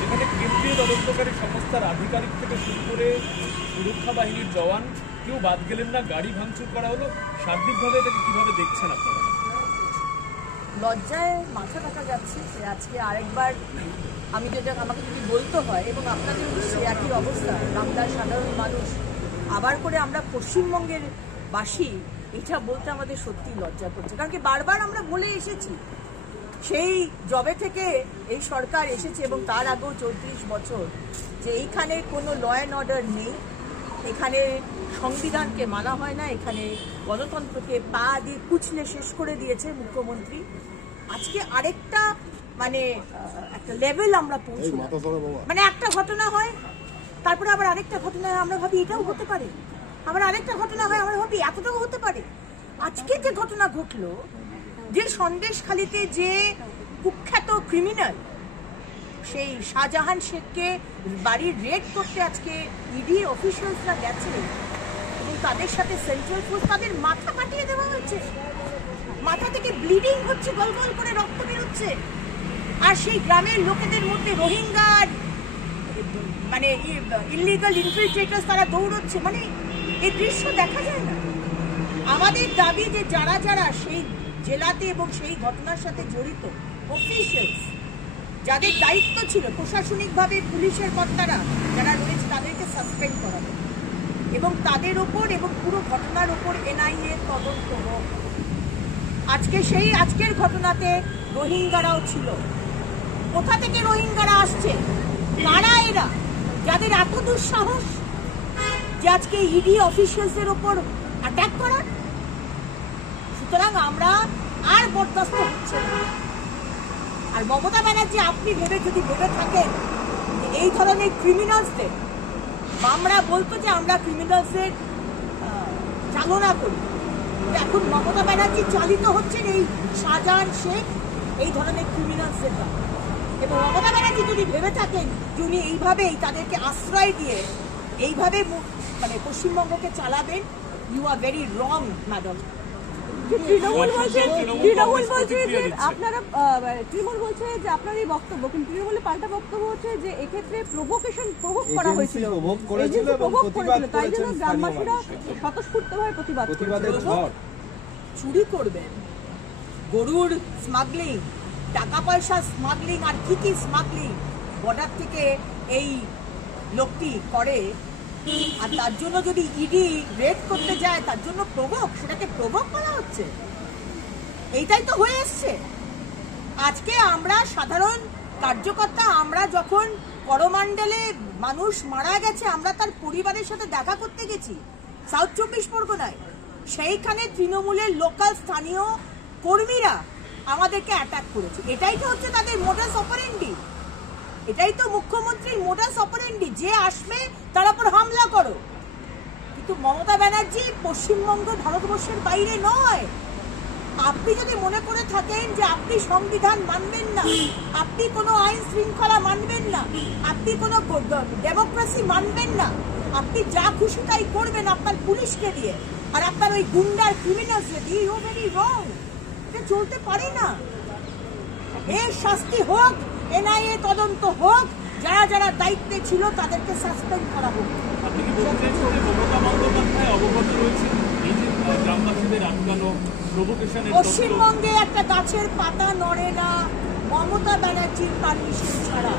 যেখানে কেন্দ্রীয় তদন্তকারী সংস্থার আধিকারিক থেকে শুরু করে সুরক্ষা বাহিনীর জওয়ান কেউ বাদ গেলেন না, গাড়ি ভাঙচুর করা হলো। সার্বিকভাবে এটাকে কিভাবে দেখছেন আপনারা? লজ্জায় মাথা কাটা যাচ্ছে যে আজকে আরেকবার আমাকে যদি বলতে হয়, এবং আপনাদের সে একই অবস্থা, বাংলার সাধারণ মানুষ আবার করে আমরা পশ্চিমবঙ্গের বাসী, এটা বলতে আমাদের সত্যি লজ্জা করছে। কারণ কি বারবার আমরা বলে এসেছি, সেই জবে থেকে এই সরকার এসেছে এবং তার আগেও 34 বছর, যে এইখানে কোনো ল অ্যান্ড অর্ডার নেই, এখানে সংবিধানকে মানা হয় না, এখানে গণতন্ত্রকে পা দিয়ে কুচলে শেষ করে দিয়েছে মুখ্যমন্ত্রী। আজকে আরেকটা একটা লেভেল আমরা পৌঁছি, মানে একটা ঘটনা হয়, তারপরে আবার আরেকটা ঘটনা হয়, আমরা ভাবি এটাও হতে পারে, আবার আরেকটা ঘটনা হয়, আমরা ভাবি এতটাও হতে পারে। আজকে যে ঘটনা ঘটলো, যে সন্দেশখালীতে যে কুখ্যাত ক্রিমিনাল সেই শাহজাহান শেখকে বাড়ির রেড করতে আজকে ইডি অফিসিয়ালসরা গেছে এবং তাদের সাথে সেন্ট্রাল ফোর্স, তাদের মাথা কাটিয়ে দেওয়া হচ্ছে, মাথা থেকে ব্লিডিং হচ্ছে, গল গল করে রক্ত বেরোচ্ছে, আর সেই গ্রামের লোকেদের মধ্যে রোহিঙ্গা ইলিগাল ইনফিল্ট্রেটার্স তারা দৌড়চ্ছে। এই দৃশ্য দেখা যায় না। আমাদের দাবি যে যারা যারা সেই জেলাতে এবং সেই ঘটনার সাথে জড়িত অফিশিয়ালস, যাদের দায়িত্ব ছিল প্রশাসনিকভাবে পুলিশের কর্তারা যারা রয়েছে, তাদেরকে সাসপেন্ড করা হবে এবং তাদের ওপর এবং পুরো ঘটনার ওপর এনআইএ তদন্ত হোক। আজকের ঘটনাতে রোহিঙ্গারাও ছিল। কোথা থেকে রোহিঙ্গারা আসছে, কারা এরা, যাদের এত দুঃসাহস যে আজকে ইডি অফিসিয়ালসের ওপর অ্যাটাক করার? সুতরাং আমরা আর বরদাস্ত হচ্ছে না। আর মমতা ব্যানার্জি, আপনি যদি ভেবে থাকেন এই ধরনের ক্রিমিনালসদের, আমরা বলতো যে আমরা ক্রিমিনালসদের চালনা করি, এখন মমতা ব্যানার্জি চালিত হচ্ছেন এই শাহজাহান শেখ এই ধরনের ক্রিমিনালসদের দ্বারা। এবং মমতা ব্যানার্জি যদি ভেবে থাকেন যে উনি এইভাবেই তাদেরকে আশ্রয় দিয়ে এইভাবে পশ্চিমবঙ্গকে চালাবেন, you are very wrong madam. Trinamool বলছে যে আপনার এই বক্তব্য, কিন্তু তৃণমূলের পাল্টা বক্তব্য হচ্ছে যে এক্ষেত্রে প্রভোক করা হয়েছিল, তাই জন্য গ্রামবাসীরা স্বতঃস্ফূর্তভাবে প্রতিবাদ। চুরি করবেন, গরুর স্মাগলিং, টাকা পয়সা স্মাগলিং, আর কি স্মাগলিং বর্ডার থেকে এই লোকটি করে, আর তার জন্য যদি ইডি রেড করতে যায়, তার জন্য সেটাকে প্রভোগ করা হচ্ছে। এইটাই তো হয়ে এসছে। আজকে আমরা সাধারণ কার্যকর্তা, আমরা যখন করমণ্ডলে মানুষ মারা গেছে, আমরা তার পরিবারের সাথে দেখা করতে গেছি সাউথ 24 পরগনায়, সেইখানে তৃণমূলের লোকাল স্থানীয় কর্মীরা আমাদেরকে অ্যাটাক করেছে। এটাই তো হচ্ছে তাদের মোডাস অপারেন্ডি, এটাই তো মুখ্যমন্ত্রীর মোডাস অপারেন্ডি, যে আসবে তার উপর হামলা করো। কিন্তু মমতা ব্যানার্জি পশ্চিমবঙ্গ ভারতবর্ষের বাইরে নয়। আপনি যদি মনে করে থাকেন যে আপনি সংবিধান মানবেন না, আপনি কোনো আইন শৃঙ্খলা মানবেন না, আপনি কোনো ডেমোক্রেসি মানবেন না, আপনি যা খুশি তাই করবেন আপনার পুলিশকে দিয়ে আর আপনার ওই গুন্ডার ক্রিমিনালসকে দিয়ে, ইউ ভেরি রং। এটা চলতে পারে না। এর শাস্তি হোক, এনআইএ তদন্ত হোক, যারা যারা দায়িত্বে ছিল তাদেরকে সাসপেন্ড করা হোক। আপনি কি বলতে চাইছেন যে মমতা বন্দ্যোপাধ্যায় অবগত রয়েছে এই যে গ্রামবাসীদের আটকানো প্রভোকেশনের? পশ্চিমবঙ্গে একটা গাছের পাতা নড়ে না মমতা ব্যানার্জির পারমিশন ছাড়া।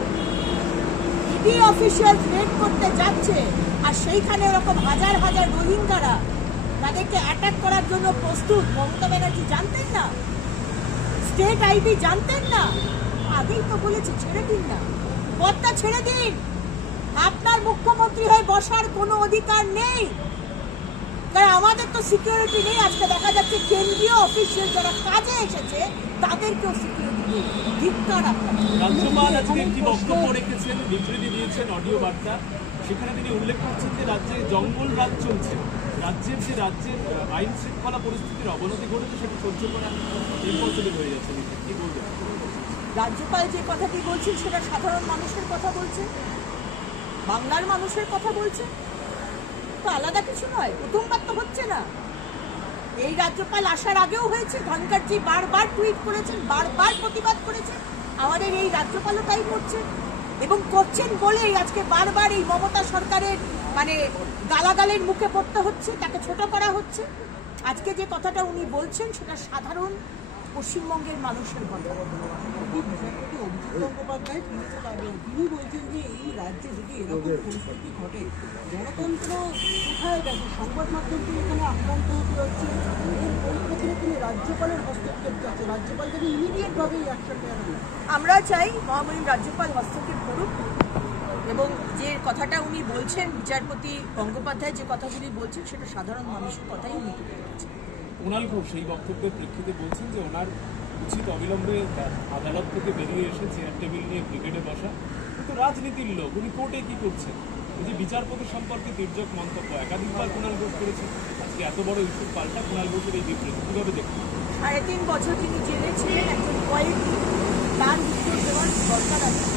ইডি অফিসিয়ালস রেড করতে যাচ্ছে, আর সেইখানে এরকম হাজার হাজার রোহিঙ্গারা তাদেরকে অ্যাটাক করার জন্য প্রস্তুত। মমতা ব্যানার্জি জানতেন না? স্টেট আইবি জানতেন না? আগেই তো বলেছে ছেড়ে দিন না, পথটা ছেড়ে দিন। আপনার মুখ্যমন্ত্রী হয়ে বসার কোনো অধিকার নেই, কারণ আমাদের তো সিকিউরিটি নেই। আজকে দেখা যাচ্ছে কেন্দ্রীয় অফিসিয়াল যারা কাজে এসেছে তাদেরকেও সিকিউরিটি নেই। ধিক্কার আপনার। রাজ্যপাল আজকে একটি বক্তব্য রেখেছেন, বিবৃতি দিয়েছেন, অডিও বার্তা। সেখানে তিনি উল্লেখ করছেন যে রাজ্যে জঙ্গল রাজ চলছে, রাজ্যের আইন শৃঙ্খলা পরিস্থিতির অবনতি ঘটেছে সেটা সহ্য করা ইম্পসিবল হয়ে যাচ্ছে। কি বলবেন? রাজ্যপাল যে কথাটি বলছেন সেটা সাধারণ মানুষের কথা বলছে, বাংলার মানুষের কথা বলছে, তো আলাদা কিছু নয়। প্রথমবার তো হচ্ছে না। এই রাজ্যপাল আসার আগেও হয়েছে। ধনখড়জি বারবার টুইট করেছেন, বারবার প্রতিবাদ করেছেন, আমাদের এই রাজ্যপালও তাই করছেন, এবং করছেন বলেই আজকে বারবার এই মমতা সরকারের মানে গালাগালের মুখে পড়তে হচ্ছে, তাকে ছোট করা হচ্ছে। আজকে যে কথাটা উনি বলছেন সেটা সাধারণ পশ্চিমবঙ্গের মানুষের কথা। অভিজিৎ গঙ্গোপাধ্যায় তিনি বলছেন যে এই রাজ্যে যদি এরকম পরিস্থিতি ঘটে, গণতন্ত্র কোথায় গেছে, সংবাদ মাধ্যমটি এখানে আক্রান্ত হতে হচ্ছে। এর পরিপ্রেক্ষিতে তিনি রাজ্যপালের হস্তক্ষেপ চাচ্ছে, রাজ্যপাল যদি ইমিডিয়েটভাবে এই অ্যাকশন নেওয়া হয়। আমরা চাই মহামহিম রাজ্যপাল হস্তক্ষেপ করুক, এবং যে কথাটা উনি বলছেন বিচারপতি গঙ্গোপাধ্যায় যে কথাগুলি বলছেন সেটা সাধারণ মানুষের কথাই উনি তুলে ধরেছেন। কুণাল ঘোষ সেই বক্তব্যের প্রেক্ষিতে বলছেন যে ওনার উচিত অবিলম্বে আদালত থেকে বেরিয়ে এসে চেয়ার টেবিল নিয়ে ক্রিকেটে বসা, কিন্তু রাজনীতির লোক উনি কোর্টে কি করছেন? এই যে বিচারপতি সম্পর্কে তির্যক মন্তব্য একাধিকবার কুণাল ঘোষ করেছেন, আজকে এত বড় ইস্যুর পাল্টা কুণাল ঘোষের এই বিবৃতি কিভাবে দেখুন? 3.5 বছর তিনি জেলে ছিলেন, একজন কয়েদি, তার উত্তর দেওয়ার দরকার আছে।